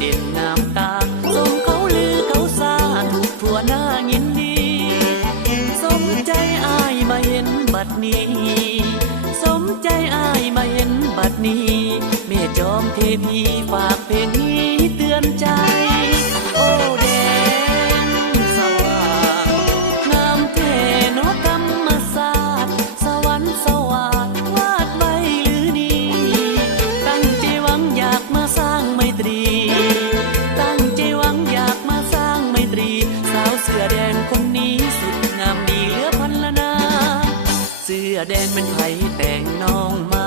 เด่นงามตาสมเขาลือเขาซาถูกทั่วหน้ายินดีสมใจอายมาเห็นบัดนี้สมใจอายมาเห็นบัดนี้แม่จอมเทพีฝากเพลงนี้เตือนใจโอ้แดงสว่างงามเทโนธรรมศาสตร์สวรรค์สว่างวาดไว้หรือนี้ตั้งใจหวังอยากมาสร้างไมตรีตั้งใจหวังอยากมาสร้างไมตรีสาวเสื้อแดงคนนี้สุดงามดีเหลือพันละนาเสื้อแดงเป็นไผแต่งน้องมา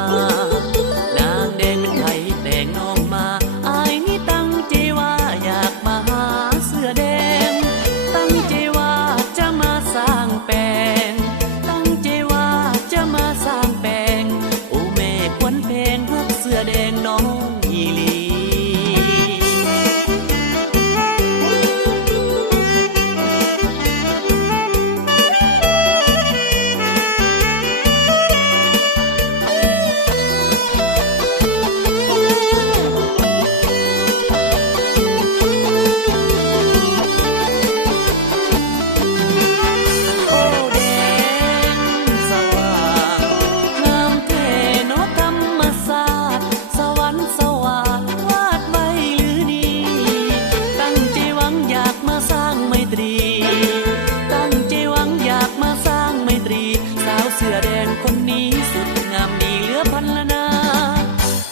นางแดงเป็นไผแต่งน้องมาอายนี่ตั้งใจว่าอยากมาหาเสื้อแดงตั้งใจว่าจะมาสร้างแปลงตั้งใจว่าจะมาสร้างแปลงโอ้แม่ควันแพงฮักเสื้อแดงน้องอีหลี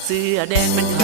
เสื้อแดงเป็นไผ